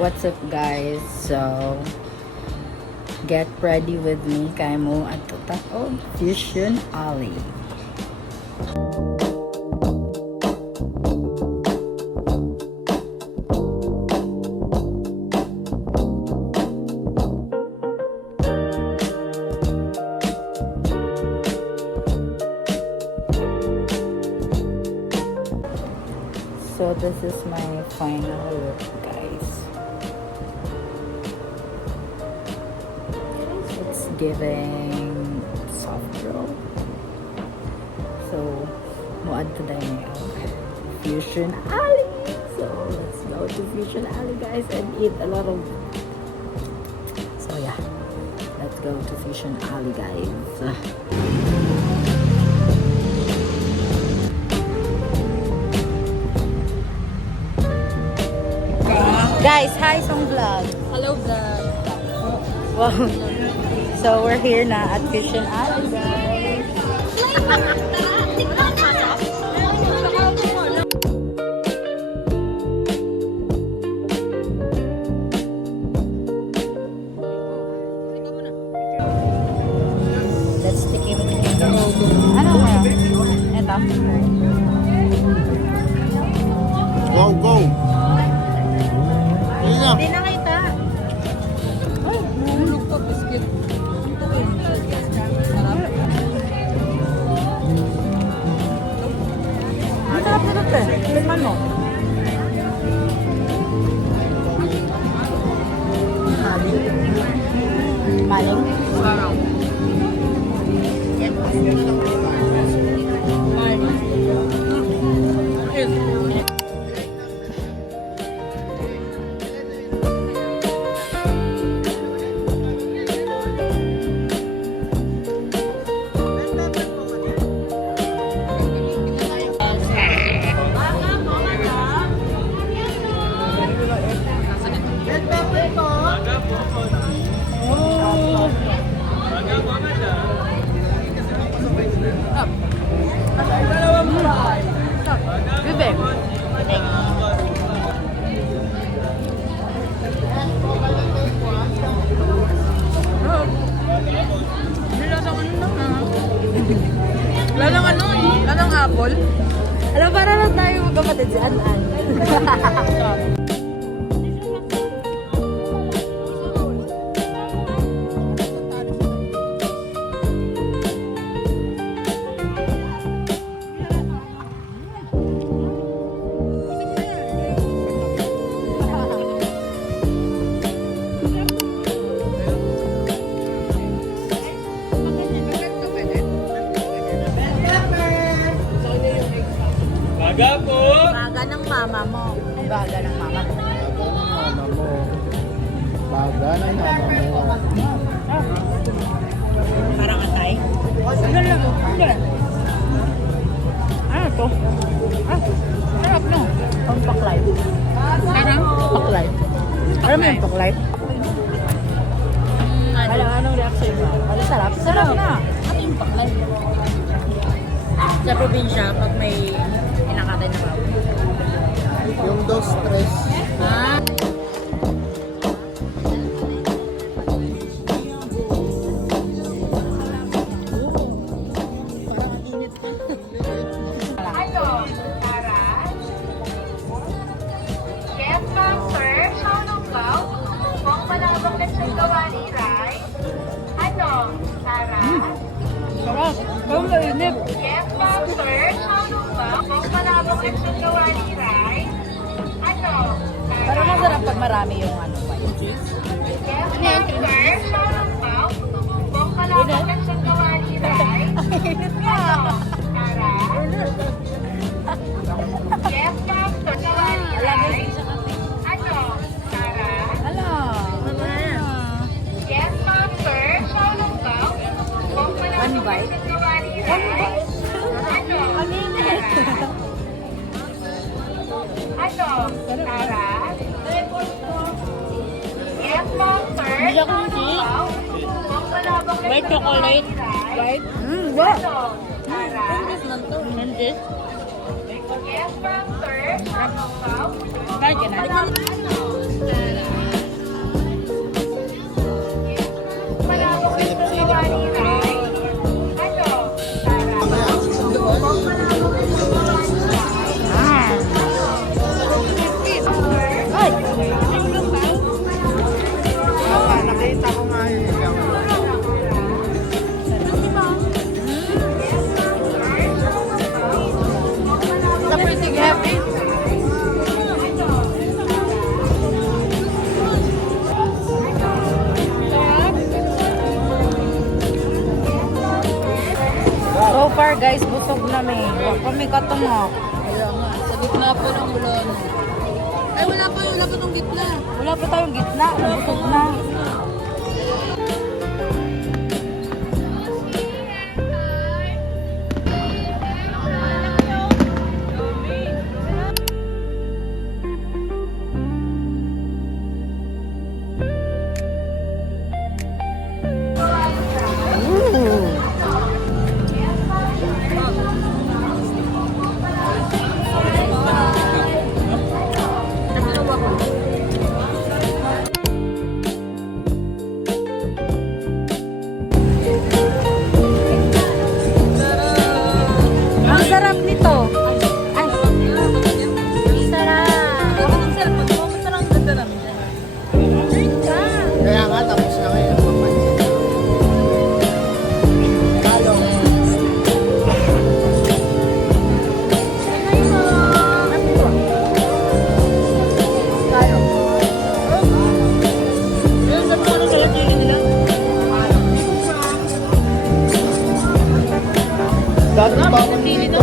What's up guys? So, get ready with me kay mo at tutang Fusion Alley. So this is my final look, guys. It's giving soft roll. So, muad today ngayon. Fusion Alley. So let's go to Fusion Alley, guys, and eat a lot of. So yeah, let's go to Fusion Alley, guys. Guys, hi Song Vlog. Hello vlog. Wow. So we're here na at Fusion Alley, guys. Let's take it. Ano nga? Ito. Go, go! Hindi na kita. Ay, nahulog pa biscuit. Sarap. Ang sarap na ito. Tingnan mo. Maling? Sarap. Bibig. Lalang apple. Alam, para lang tayo magkapatid si An-An. Baga po! Baga ng mama mo. Baga ng mama mo. Mama mo. Baga ng mama mo. Parang atay. Ano lang? Ano to? Sarap no? Ang paklay. Sarap. Paklay. Alam mo yung paklay? Anong reaction mo? Ano sarap? Sarap na. Ano yung paklay? Sa probinsya, pag may inakatay na ba? Yung dos, tres. Ah? Ano, Sarah? Yes, ma'am, sir. Shaolong Bao. Kung malabang na siyang gawa ni Rai. Ano, Sarah? Sarap. Parang mainip. Yes, ma'am, sir. Shaolong Bao. Kung malabang na siyang gawa ni Rai. Ano, Parang Sarah? masarap pag marami yung ano pa yung cheese. Yes, ma'am, sir. Shaolong Bao. Kung malabang na siyang gawa ni Rai. Ano, Sarah? Yes, ma'am, sir. Gawa ni Rai. Ano, Sarah? Ala. Yes, ma'am, sir. Shaolong Bao. Kung One bite? malabang gawa ni Rai. Ano, Aminit. Sarah? Ano, Sarah? Yes, ma'am, sir. Hindi ako cheese. Bao. Kung malabang White chocolate. Right? Wow. Ano, Sarah? Cheese man to. Cheese. Yes, ma'am, sir. Shaolong Bao. Kahit ka na. Ano, Sarah? kami katong nga. Kaya nga, sa gitna po ng ulan. Ay, wala pa itong gitna. Wala pa tayong gitna. Busog na. Ang sarap nito. Ay, sarap. Kaya nga, tapos na ngayon. Talo. Dati ba ako dito?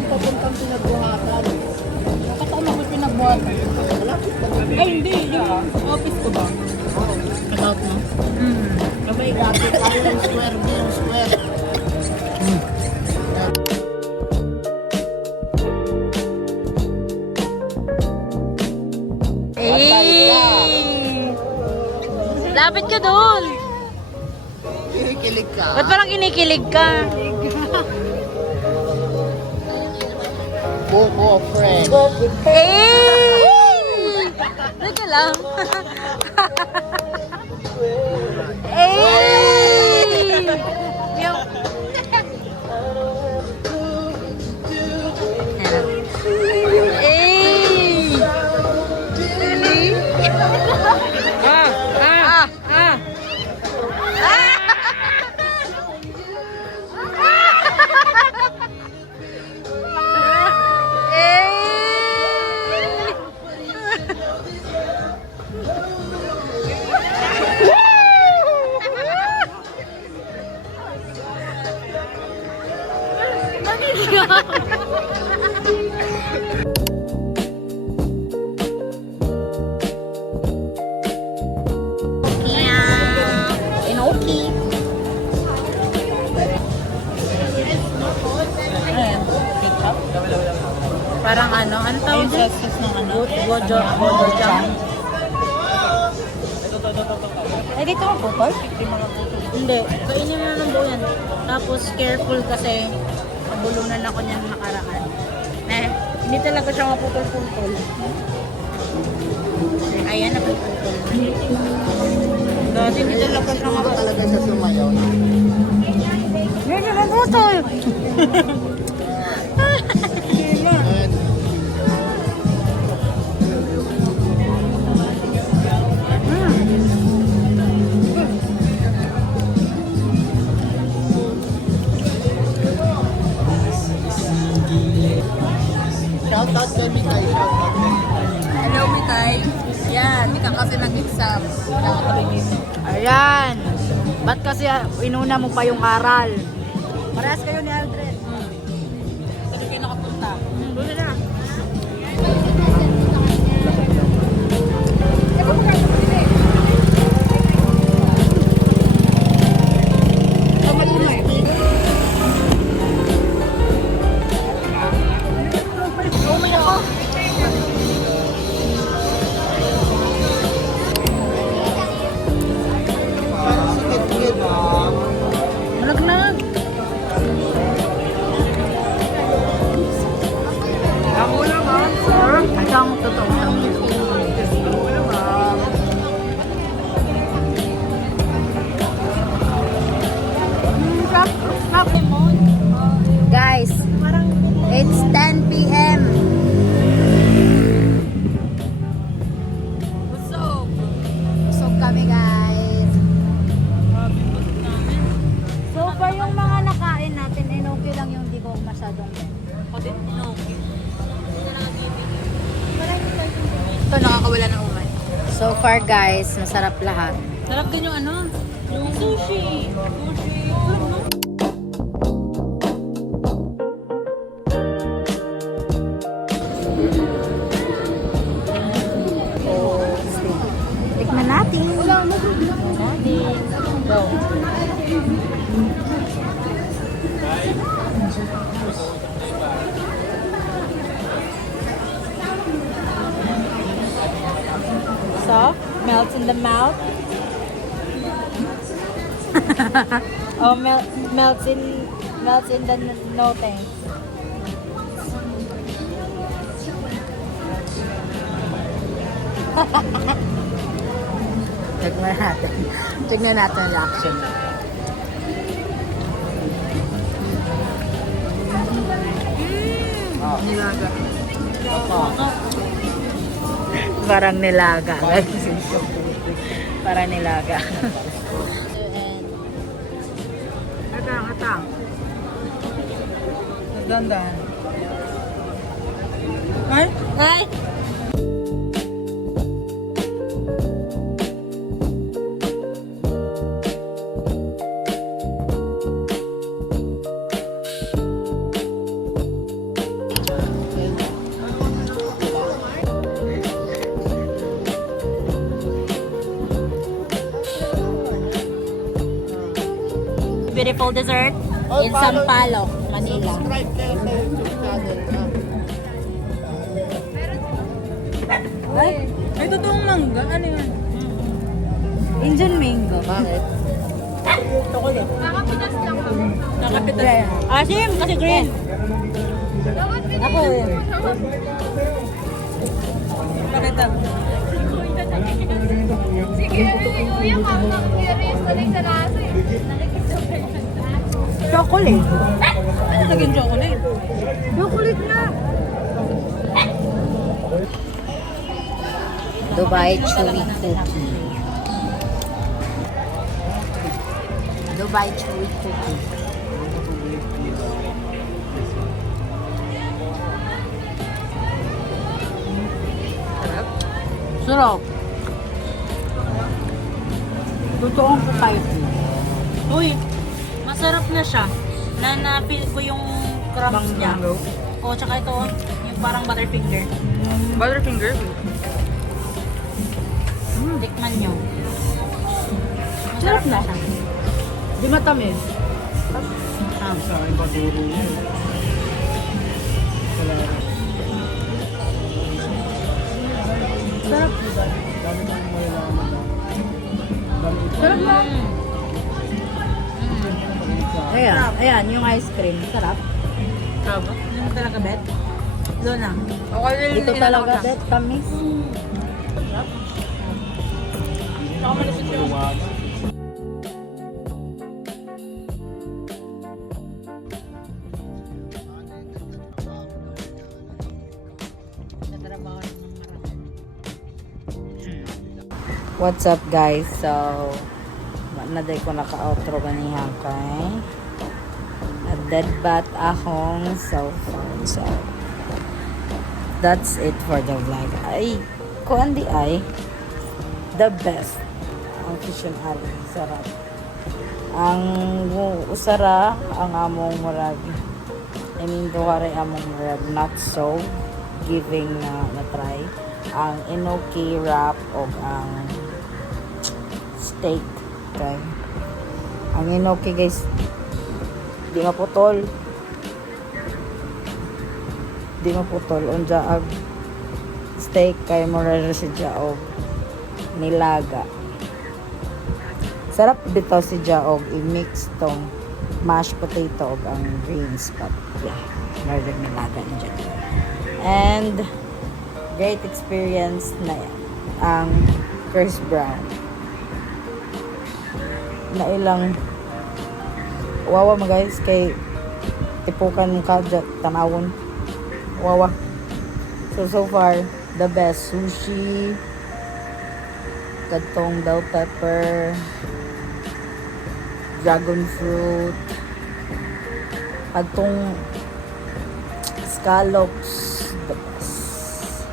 Papuntang pinagbuhatan. Nakataon ako pinagbuhatan. Ay, hindi. Yung office ko ba? About mo? Kamay dati tayo yung square beam, square. Lapit ka doon. Kinikilig ka. Ba't parang kinikilig ka? Bobo, friend. Eh! Teka lang. Eh! Yung... Eh! Really? Ah! Inoki. Parang ano tawag Yung dyan? sauce ng ano? Gochujang. Ay, dito ang pupal? Hindi. Kainin mo na ng buo yan. Tapos, careful kasi nabulunan ako niyan nakaraan. Hindi talaga siya maputol-putol. Ayan, naputol. Dati hindi talaga siya Ako talaga siya sumayaw. Hindi siya maputol! And shout out kay Mikay, shout out. Hello, Mikay. Yan, hindi ka kasi nag-exam. Ayan! Ba't kasi inuna mo pa yung aral? Parehas kayo ni Aldred. Sabi kayo nakapunta. Doon na. Malaglag. Ako naman, sir. Isang totoo. masyadong Pati no. Ito nakakawala ng umay. So far guys, masarap lahat. Sarap din yung ano, yung sushi. Sushi. Sarap no? Tikman natin. Go. Soft, melts in the mouth. Oh, melts in the no thanks. Tignan natin. Tignan natin ang reaction. Nilaga. Parang nilaga. Parang nilaga. Atang. Dandan. Ay? Ay! Beautiful dessert in Sampaloc, Manila. Subscribe kayo sa YouTube channel. Ay, Ay, totoong mangga. Ano yan? Indian mango. Bakit? Nakapinas lang kami. Nakapitas. Asim, kasi green. Ako yun. Pakita. Sige, kuya, kapag curious na lang sa lasa eh. Chocolate. Ano naging chocolate? Chocolate nga. Dubai Chewy Cookie. Dubai Chewy Cookie. Sarap. Totoong Kukaiti. Uy, masarap na siya. Na-feel ko yung crumbs niya. O, tsaka ito, yung parang butterfinger. Butterfinger? Tikman nyo. Masarap na siya. Di matamis. Ah. Sa akin pa turo niya. Sarap. Dami tayong malalaman na. Dami ito. Sarap na. Mm. Ayan, yung ice cream. Sarap. Sarap. Ano talaga, Bet? Luna. Okay, Ito talaga, bet, tamis. Maliwanag. What's up guys? So, naday ko naka-outro ganihan kay dead bat akong cellphone. So, that's it for the vlog. Ay, kuan di ay the best ang Fusion Alley. Sarap. Ang usara ang among murag. I mean, duwari among murag not so giving na try. Ang enoki wrap o ang steak. Okay. Ang enoki guys, di maputol. Di maputol. Unja ag steak kay mura siya og nilaga. Sarap bitaw si Jaog i-mix tong mashed potato og ang greens but yeah, murder nilaga dyan. And great experience na yan. Ang Chris Brown na ilang wawa mo guys kay tipukan ka dyan, tanawon wawa. So far the best sushi, katong bell pepper, dragon fruit, katong Scallops, the best.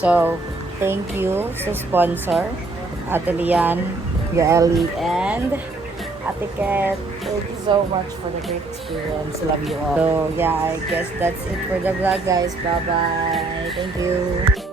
So, thank you sa sponsor, Ate Lian, Ellie, and Ate Kat. Thank you so much for the great experience. Love you all. So, yeah, I guess that's it for the vlog, guys. Bye-bye. Thank you.